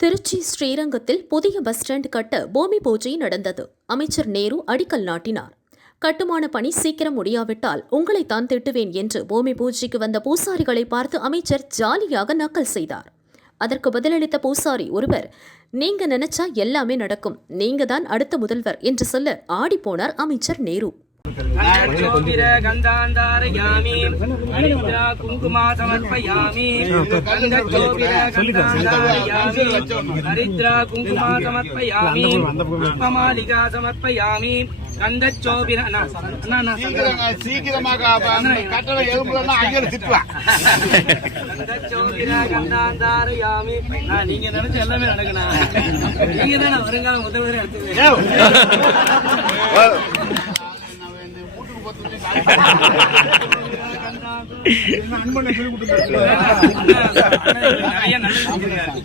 திருச்சி ஸ்ரீரங்கத்தில் புதிய bus stand கட்ட பூமி பூஜை நடந்தது. அமைச்சர் நேரு அடிக்கல் நாட்டினார். கட்டுமான பணி சீக்கிரம் முடியாவிட்டால் உங்களைத்தான் திட்டுவேன் என்று பூமி பூஜைக்கு வந்த பூசாரிகளை பார்த்து அமைச்சர் ஜாலியாக நக்கல் செய்தார். அதற்கு பதிலளித்த பூசாரி ஒருவர் நீங்க நினைச்சா எல்லாமே நடக்கும். நீங்க தான் அடுத்த முதல்வர் என்று சொல்ல ஆடிப்போனார் அமைச்சர் நேரு. கந்தாந்தாரயாமி ஹரித்ரா குங்குமா சமர்ப்பயாமி கந்தச்சோபிர கந்தாந்தாரயாமி ஹரித்ரா குங்குமா சமர்ப்பயாமி புஷ்பமாலிகா சமர்ப்பயாமி கந்தச்சோபிர சீக்கிரமாக கட்டளை எழும்புலன்னா அங்கே திட்டுவான் கந்தச்சோபிர கந்தாந்தாரயாமி நீங்க நினைச்ச எல்லாமே நடக்கணும் நீங்க தானே வருங்கால முதல்வர் எடுத்து நிறைய நல்லது செஞ்சிருக்காரு.